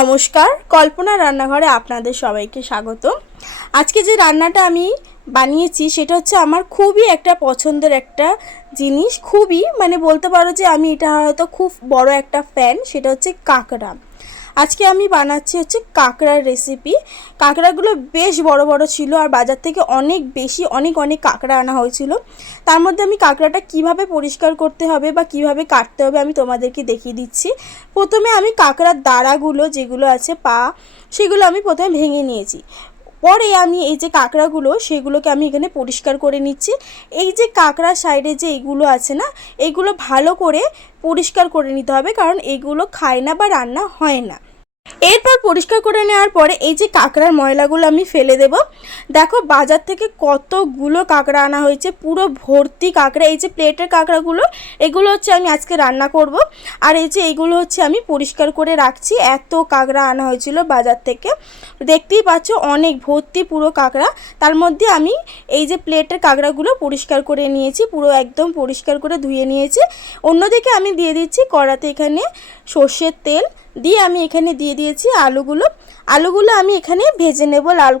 নমস্কার, কল্পনা রান্নাঘরে আপনাদের সবাইকে স্বাগত। আজকে যে রান্নাটা আমি বানিয়েছি সেটা হচ্ছে আমার খুবই একটা পছন্দের একটা জিনিস, খুবই বলতে পারো যে আমি এটা হয়তো খুব বড় একটা ফ্যান। সেটা হচ্ছে কাঁকড়া। আজকে আমি বানাচ্ছি হচ্ছে কাঁকড়ার রেসিপি। কাঁকড়াগুলো বেশ বড় বড় ছিল আর বাজার থেকে অনেক বেশি অনেক কাঁকড়া আনা হয়েছিল। তার মধ্যে আমি কাঁকড়াটা কিভাবে পরিষ্কার করতে হবে বা কিভাবে কাটতে হবে আমি তোমাদেরকে দেখিয়ে দিচ্ছি। প্রথমে আমি কাঁকড়ার দাঁড়াগুলো যেগুলো আছে পা, সেগুলো আমি প্রথমে ভেঙে নিয়েছি। পরে আমি এই যে কাঁকড়াগুলো সেগুলোকে আমি এখানে পরিষ্কার করে নিচ্ছি। এই যে কাঁকড়ার সাইডে যে এইগুলো আছে না, এইগুলো ভালো করে পরিষ্কার করে নিতে হবে, কারণ এগুলো খায় না বা রান্না হয় না। এরপর পরিষ্কার করে নেওয়ার পরে এই যে কাঁকড়ার ময়লাগুলো আমি ফেলে দেব। দেখো বাজার থেকে কতগুলো কাঁকড়া আনা হয়েছে, পুরো ভর্তি কাঁকড়া। এই যে প্লেটের কাঁকড়াগুলো, এগুলো হচ্ছে আমি আজকে রান্না করব। আর এই যে এইগুলো হচ্ছে আমি পরিষ্কার করে রাখছি। এত কাঁকড়া আনা হয়েছিল বাজার থেকে, দেখতেই পাচ্ছ অনেক ভর্তি পুরো কাঁকড়া। তার মধ্যে আমি এই যে প্লেটের কাঁকড়াগুলো পরিষ্কার করে নিয়েছি, পুরো একদম পরিষ্কার করে ধুয়ে নিয়েছি। অন্যদিকে আমি দিয়ে দিচ্ছি কড়াতে এখানে সর্ষের তেল দিয়ে আমি এখানে দিয়ে দিয়েছি আলুগুলো আমি এখানে ভেজে নেব লাল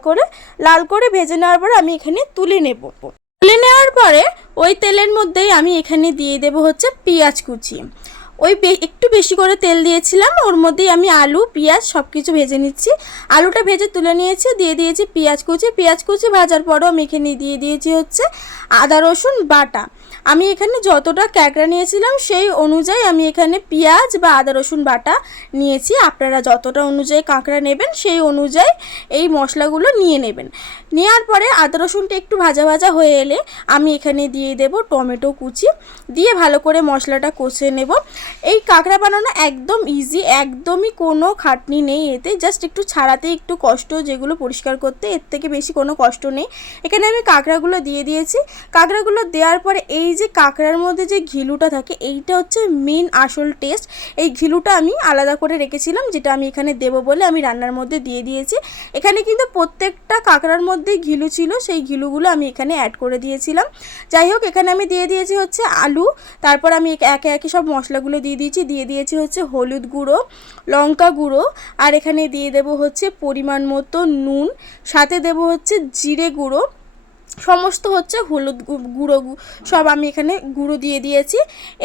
করে ভেজে নেওয়ার পরে আমি এখানে তুলে নেওয়ার পরে ওই তেলের মধ্যেই আমি এখানে দিয়ে দেব হচ্ছে পেঁয়াজ কুচি। ওই একটু বেশি করে তেল দিয়েছিলাম, ওর মধ্যেই আমি আলু পেঁয়াজ সব কিছু ভেজে নিচ্ছি। আলুটা ভেজে তুলে নিয়েছি, দিয়ে দিয়েছি পেঁয়াজ কুচি ভাজার পরও আমি এখানে দিয়ে দিয়েছি হচ্ছে আদা রসুন বাটা। আমি এখানে যতটা কাঁকড়া নিয়েছিলাম সেই অনুযায়ী আমি এখানে পেঁয়াজ বা আদা রসুন বাটা নিয়েছি। আপনারা যতটা অনুযায়ী কাঁকড়া নেবেন সেই অনুযায়ী এই মশলাগুলো নিয়ে নেবেন। নেওয়ার পরে আদা রসুনটা একটু ভাজা হয়ে এলে আমি এখানে দিয়ে দেব টমেটো কুচি, দিয়ে ভালো করে মশলাটা কষে নেব। এই কাঁকড়া বানানো একদম ইজি, একদমই কোনো খাটনি নেই এতে, জাস্ট একটু ছাড়াতে একটু কষ্ট, যেগুলো পরিষ্কার করতে এর থেকে বেশি কোনো কষ্ট নেই। এখানে আমি কাঁকড়াগুলো দিয়ে দিয়েছি। কাঁকড়াগুলো দেওয়ার পরে এই যে কাঁকড়ার মধ্যে যে ঘিলুটা থাকে, এইটা হচ্ছে মেন আসল টেস্ট। এই ঘিলুটা আমি আলাদা করে রেখেছিলাম, যেটা আমি এখানে দেবো বলে আমি রান্নার মধ্যে দিয়ে দিয়েছি। এখানে কিন্তু প্রত্যেকটা কাঁকড়ার মধ্যেই ঘিলু ছিল, সেই ঘিলুগুলো আমি এখানে অ্যাড করে দিয়েছিলাম। যাই হোক, এখানে আমি দিয়ে দিয়েছি হচ্ছে আলু, তারপর আমি একে একে সব মশলাগুলো দিয়ে দিয়েছি হচ্ছে হলুদ গুঁড়ো, লঙ্কা গুঁড়ো, আর এখানে দিয়ে দেব হচ্ছে পরিমাণ মতো নুন, সাথে দেব হচ্ছে জিরে গুঁড়ো, সমস্ত হচ্ছে হলুদ গুঁড়ো সব আমি এখানে গুঁড়ো দিয়ে দিয়েছি।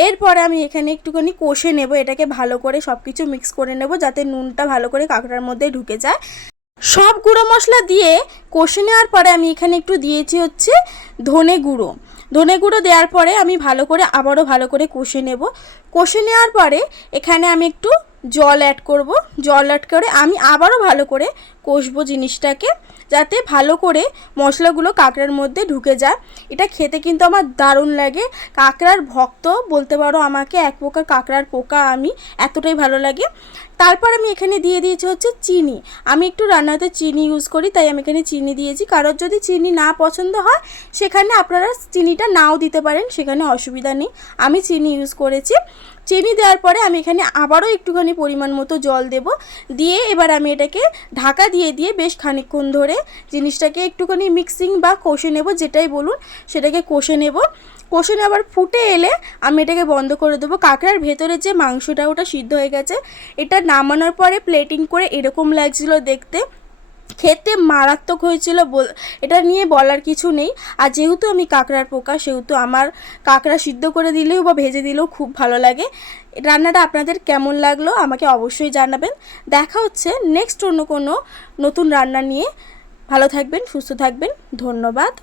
এরপরে আমি এখানে একটুখানি কষে নেব, এটাকে ভালো করে সব কিছু মিক্স করে নেব যাতে নুনটা ভালো করে কাঁকড়ার মধ্যে ঢুকে যায়। সব গুঁড়ো মশলা দিয়ে কষে নেওয়ার পরে আমি এখানে একটু দিয়েছি হচ্ছে ধনে গুঁড়ো দেওয়ার পরে আমি আবারও ভালো করে কষে নেওয়ার পরে এখানে আমি একটু জল অ্যাড করে আমি আবারও ভালো করে কষবো জিনিসটাকে, যাতে ভালো করে মশলাগুলো কাঁকড়ার মধ্যে ঢুকে যায়। এটা খেতে কিন্তু আমার দারুণ লাগে। কাঁকড়ার ভক্ত বলতে পারো আমাকে, এক প্রকার কাঁকড়ার পোকা আমি, এতটাই ভালো লাগে। তারপর আমি এখানে দিয়ে দিয়েছি হচ্ছে চিনি। আমি একটু রান্নাতে চিনি ইউজ করি, তাই আমি এখানে চিনি দিয়েছি। কারোর যদি চিনি না পছন্দ হয় সেখানে আপনারা চিনিটা নাও দিতে পারেন, সেখানে অসুবিধা নেই। আমি চিনি ইউজ করেছি। চিনি দেওয়ার পরে আমি এখানে আবারও একটুখানি পরিমাণ মতো জল দেব, দিয়ে এবার আমি এটাকে ঢাকা দিয়ে বেশ খানিকক্ষণ ধরে জিনিসটাকে একটুখানি মিক্সিং বা কষে নেব, যেটাই বলুন সেটাকে কষে নেবার ফুটে এলে আমি এটাকে বন্ধ করে দেবো। কাঁকড়ার ভেতরে যে মাংসটা ওটা সিদ্ধ হয়ে গেছে। এটা নামানোর পরে প্লেটিং করে এরকম লাগছিল দেখতে, খেতে মারাত্মক হয়েছিল, এটা নিয়ে বলার কিছু নেই। আর যেহেতু আমি কাঁকড়ার পোকা, সেহেতু আমার কাঁকড়া সিদ্ধ করে দিলেও বা ভেজে দিলেও খুব ভালো লাগে। রান্নাটা আপনাদের কেমন লাগলো আমাকে অবশ্যই জানাবেন। দেখা হচ্ছে নেক্সট অন্য কোনো নতুন রান্না নিয়ে। ভালো থাকবেন, সুস্থ থাকবেন, ধন্যবাদ।